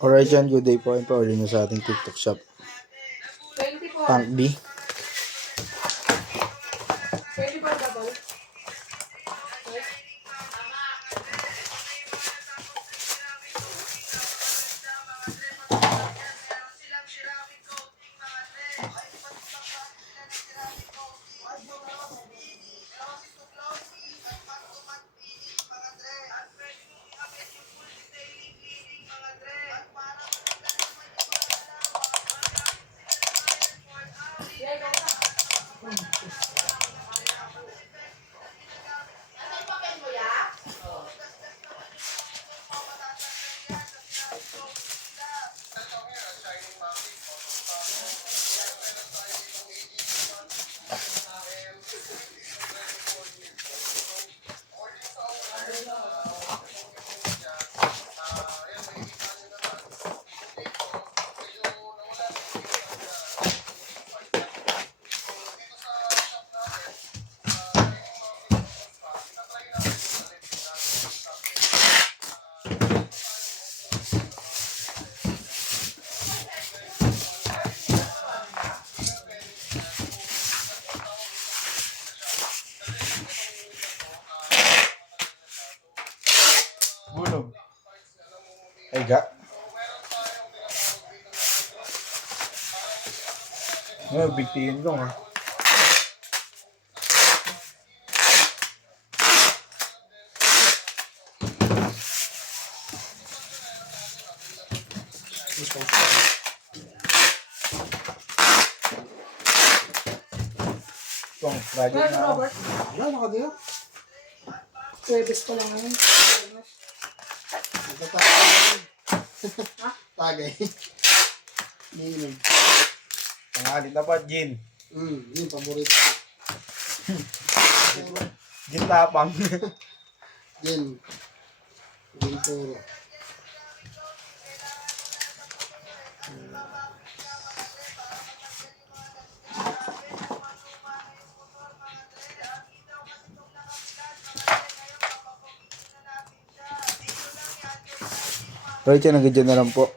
Alright yan, good day po. Ayun pa, order nyo sa ating TikTok shop. 24. Tank B. 24 double. Bulog. Ay ga. Oh, bigtiin ko ha. Itong project na. Robert, Wala, nakadiyo. service ko lang ngayon. Nagtatagay. Tagay. Nilig. Pangalit na pa, Gin. Yun, paborito ko. Puro. Gin tapang. Yun. Yun puro. Alright yan, hanggang dyan na lang po.